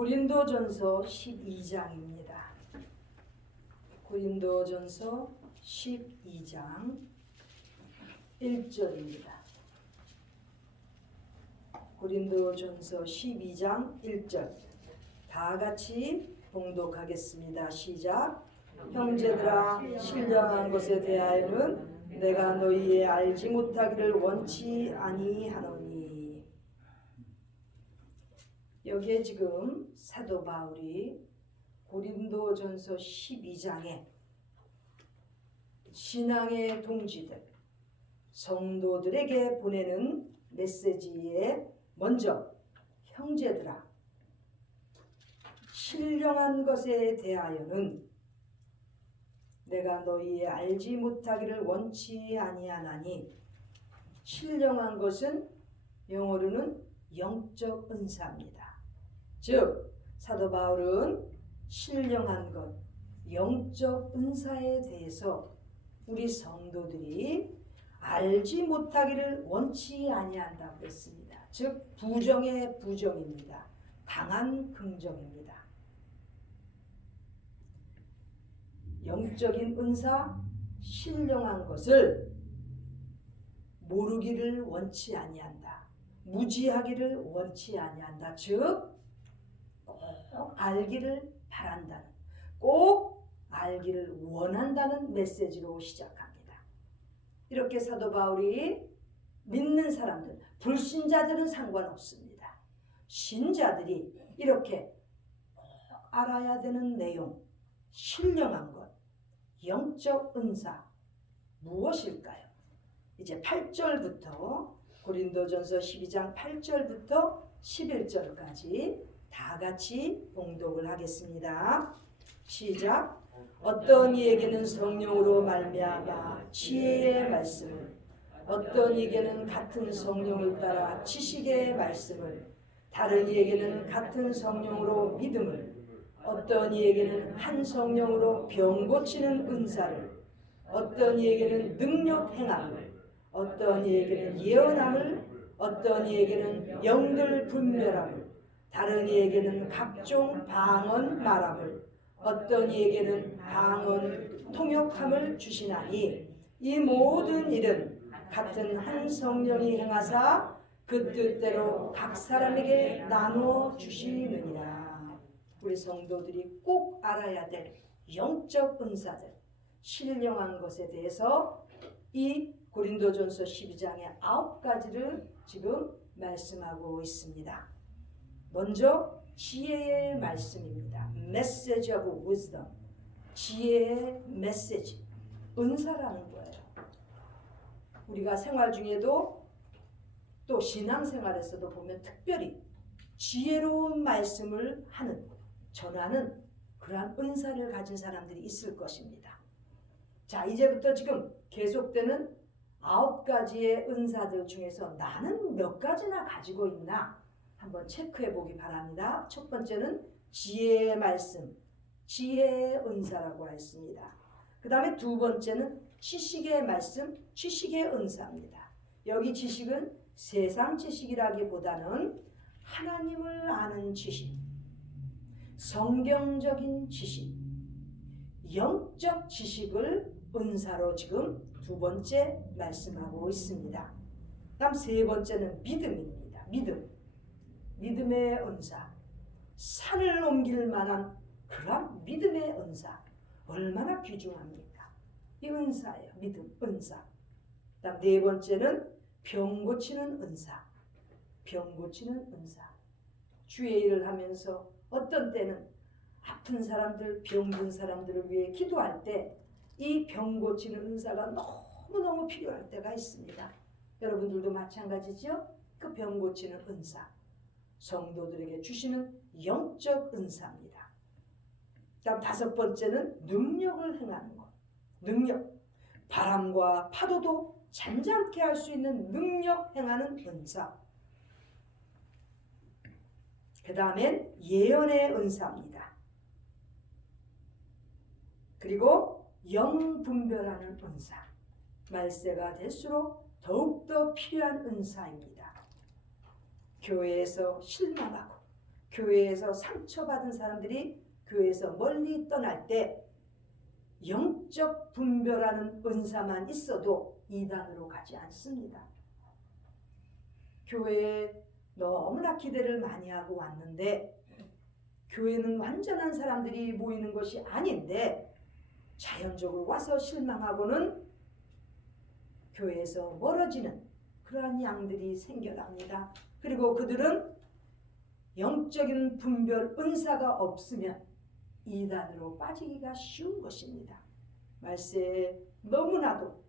고린도전서 12장입니다. 고린도전서 12장 1절입니다. 고린도전서 12장 1절 다 같이 봉독하겠습니다. 시작. 형제들아 신령한 것에 대하여는 내가 너희의 알지 못하기를 원치 아니하노니 여기에 지금 사도 바울이 고린도전서 12장에 신앙의 동지들 성도들에게 보내는 메시지에 먼저 형제들아 신령한 것에 대하여는 내가 너희의 알지 못하기를 원치 아니하나니 신령한 것은 영어로는 영적 은사입니다. 즉 사도 바울은 신령한 것, 영적 은사에 대해서 우리 성도들이 알지 못하기를 원치 아니한다고 했습니다. 즉 부정의 부정입니다. 강한 긍정입니다. 영적인 은사, 신령한 것을 모르기를 원치 아니한다. 무지하기를 원치 아니한다. 즉, 꼭 알기를 바란다는, 꼭 알기를 원한다는 메시지로 시작합니다. 이렇게 사도 바울이 믿는 사람들, 불신자들은 상관없습니다. 신자들이 이렇게 꼭 알아야 되는 내용, 신령한 것, 영적 은사 무엇일까요? 이제 8절부터 고린도전서 12장 8절부터 11절까지 다 같이 봉독을 하겠습니다. 시작. 어떤 이에게는 성령으로 말미암아 지혜의 말씀을 어떤 이에게는 같은 성령을 따라 지식의 말씀을 다른 이에게는 같은 성령으로 믿음을 어떤 이에게는 한 성령으로 병 고치는 은사를 어떤 이에게는 능력 행함을 어떤 이에게는 예언함을 어떤 이에게는 영들 분별함을 다른 이에게는 각종 방언 말함을 어떤 이에게는 방언 통역함을 주시나니 이 모든 일은 같은 한 성령이 행하사 그 뜻대로 각 사람에게 나누어 주시느니라. 우리 성도들이 꼭 알아야 될 영적 은사들, 신령한 것에 대해서 이 고린도전서 12장의 아홉 가지를 지금 말씀하고 있습니다. 먼저 지혜의 말씀입니다. Message of wisdom. 지혜의 메시지. 은사라는 거예요. 우리가 생활 중에도 또 신앙생활에서도 보면 특별히 지혜로운 말씀을 하는 전하는 그러한 은사를 가진 사람들이 있을 것입니다. 자, 이제부터 지금 계속되는 아홉 가지의 은사들 중에서 나는 몇 가지나 가지고 있나 한번 체크해 보기 바랍니다. 첫 번째는 지혜의 말씀, 지혜의 은사라고 했습니다. 그 다음에 두 번째는 지식의 말씀, 지식의 은사입니다. 여기 지식은 세상 지식이라기보다는 하나님을 아는 지식, 성경적인 지식, 영적 지식을 은사로 지금 두 번째 말씀하고 있습니다. 다음 세 번째는 믿음입니다. 믿음. 믿음의 은사. 산을 옮길 만한 그런 믿음의 은사. 얼마나 귀중합니까? 이 은사예요. 믿음, 은사. 다음 네 번째는 병 고치는 은사. 병 고치는 은사. 주의 일을 하면서 어떤 때는 아픈 사람들, 병든 사람들을 위해 기도할 때 이 병 고치는 은사가 너무너무 필요할 때가 있습니다. 여러분들도 마찬가지죠? 그 병 고치는 은사. 성도들에게 주시는 영적 은사입니다. 다음 다섯 번째는 능력을 행하는 것. 능력. 바람과 파도도 잔잔케 할 수 있는 능력 행하는 은사. 그 다음엔 예언의 은사입니다. 그리고 영 분별하는 은사. 말세가 될수록 더욱더 필요한 은사입니다. 교회에서 실망하고 교회에서 상처받은 사람들이 교회에서 멀리 떠날 때 영적 분별하는 은사만 있어도 이단으로 가지 않습니다. 교회에 너무나 기대를 많이 하고 왔는데 교회는 완전한 사람들이 모이는 것이 아닌데 자연적으로 와서 실망하고는 교회에서 멀어지는 그러한 양들이 생겨납니다. 그리고 그들은 영적인 분별 은사가 없으면 이단으로 빠지기가 쉬운 것입니다. 말세에 너무나도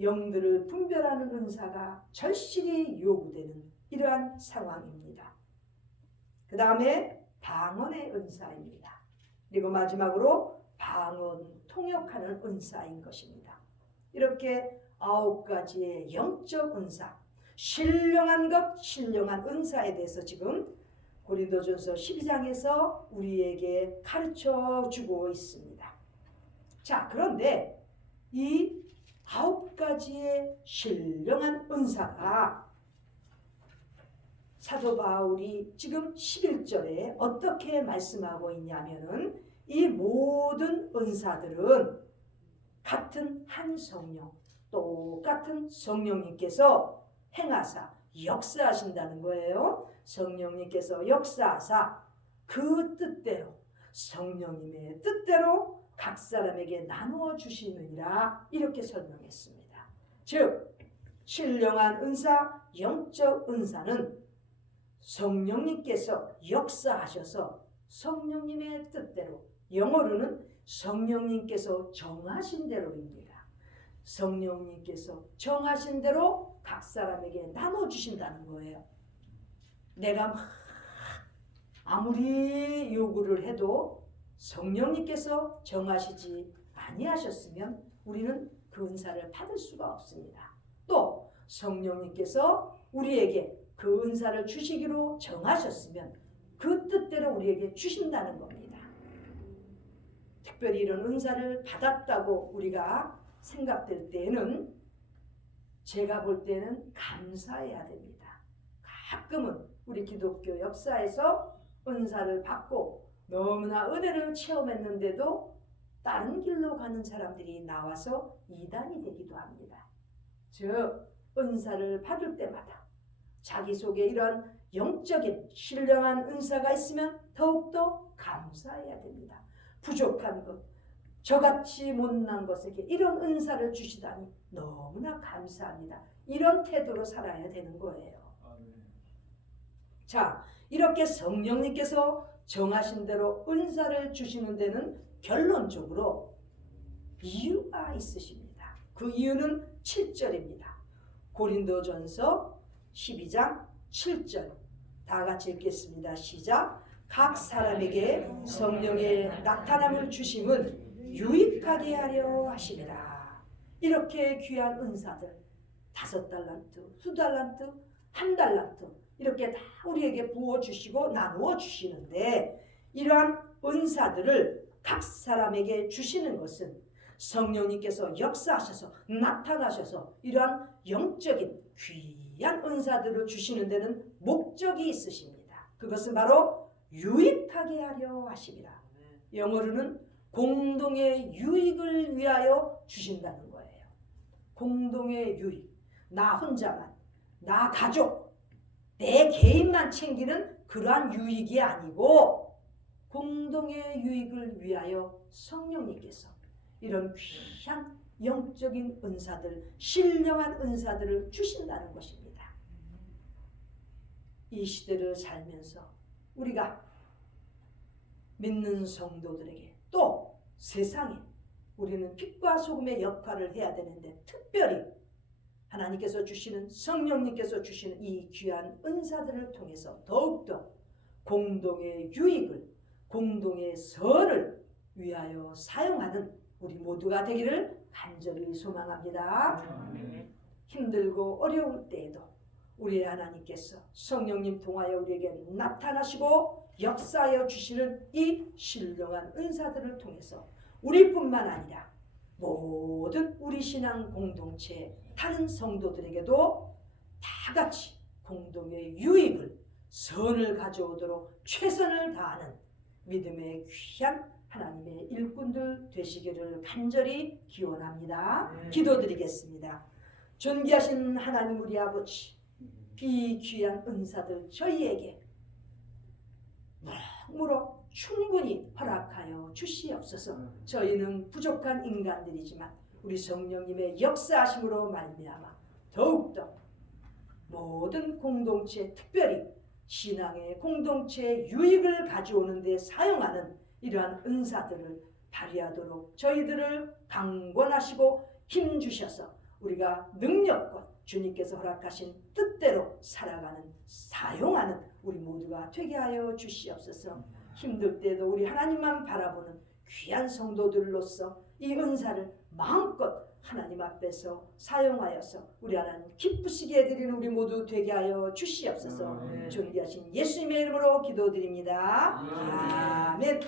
영들을 분별하는 은사가 절실히 요구되는 이러한 상황입니다. 그 다음에 방언의 은사입니다. 그리고 마지막으로 방언 통역하는 은사인 것입니다. 이렇게 아홉 가지의 영적 은사, 신령한 것, 신령한 은사에 대해서 지금 고린도전서 12장에서 우리에게 가르쳐 주고 있습니다. 자, 그런데 이 아홉 가지의 신령한 은사가 사도 바울이 지금 11절에 어떻게 말씀하고 있냐면은 이 모든 은사들은 같은 한 성령, 똑같은 성령님께서 행하사 역사하신다는 거예요. 성령님께서 역사하사 그 뜻대로 성령님의 뜻대로 각 사람에게 나누어 주시느니라 이렇게 설명했습니다. 즉 신령한 은사, 영적 은사는 성령님께서 역사하셔서 성령님의 뜻대로 영어로는 성령님께서 정하신 대로입니다. 성령님께서 정하신 대로 각 사람에게 나눠 주신다는 거예요. 내가 막 아무리 요구를 해도 성령님께서 정하시지 아니하셨으면 우리는 그 은사를 받을 수가 없습니다. 또 성령님께서 우리에게 그 은사를 주시기로 정하셨으면 그 뜻대로 우리에게 주신다는 겁니다. 특별히 이런 은사를 받았다고 우리가 생각될 때에는 제가 볼 때는 감사해야 됩니다. 가끔은 우리 기독교 역사에서 은사를 받고 너무나 은혜를 체험했는데도 다른 길로 가는 사람들이 나와서 이단이 되기도 합니다. 즉 은사를 받을 때마다 자기 속에 이러한 영적인 신령한 은사가 있으면 더욱더 감사해야 됩니다. 부족한 것, 저같이 못난 것에게 이런 은사를 주시다니 너무나 감사합니다. 이런 태도로 살아야 되는 거예요. 자, 이렇게 성령님께서 정하신 대로 은사를 주시는 데는 결론적으로 이유가 있으십니다. 그 이유는 7절입니다. 고린도전서 12장 7절 다 같이 읽겠습니다. 시작. 각 사람에게 성령의 나타남을 주심은 유익하게 하려 하심이라. 이렇게 귀한 은사들 다섯 달란트, 두 달란트, 한 달란트 이렇게 다 우리에게 부어 주시고 나누어 주시는데 이러한 은사들을 각 사람에게 주시는 것은 성령님께서 역사하셔서 나타나셔서 이러한 영적인 귀한 은사들을 주시는 데는 목적이 있으십니다. 그것은 바로 유익하게 하려 하심이라. 영어로는 공동의 유익을 위하여 주신다는 거예요. 공동의 유익. 나 혼자만, 나 가족, 내 개인만 챙기는 그러한 유익이 아니고 공동의 유익을 위하여 성령님께서 이런 귀한 영적인 은사들, 신령한 은사들을 주신다는 것입니다. 이 시대를 살면서 우리가 믿는 성도들에게 또 세상에 우리는 빛과 소금의 역할을 해야 되는데 특별히 하나님께서 주시는 성령님께서 주시는 이 귀한 은사들을 통해서 더욱더 공동의 유익을 공동의 선을 위하여 사용하는 우리 모두가 되기를 간절히 소망합니다. 힘들고 어려울 때에도 우리 하나님께서 성령님 통하여 우리에게 나타나시고 역사하여 주시는 이 신령한 은사들을 통해서 우리뿐만 아니라 모든 우리 신앙 공동체 다른 성도들에게도 다 같이 공동의 유익을 선을 가져오도록 최선을 다하는 믿음의 귀한 하나님의 일꾼들 되시기를 간절히 기원합니다. 네. 기도드리겠습니다. 존귀하신 하나님 우리 아버지 이 귀한 은사들 저희에게 무럭무럭 충분히 허락하여 주시옵소서. 저희는 부족한 인간들이지만 우리 성령님의 역사하심으로 말미암아 더욱더 모든 공동체 특별히 신앙의 공동체의 유익을 가져오는 데 사용하는 이러한 은사들을 발휘하도록 저희들을 강권하시고 힘 주셔서 우리가 능력과 주님께서 허락하신 뜻대로 살아가는 사용하는 우리 모두가 되게 하여 주시옵소서. 힘들 때도 우리 하나님만 바라보는 귀한 성도들로서 이 은사를 마음껏 하나님 앞에서 사용하여서 우리 하나님 기쁘시게 해드리는 우리 모두 되게 하여 주시옵소서. 존귀하신 예수님의 이름으로 기도드립니다. 아멘.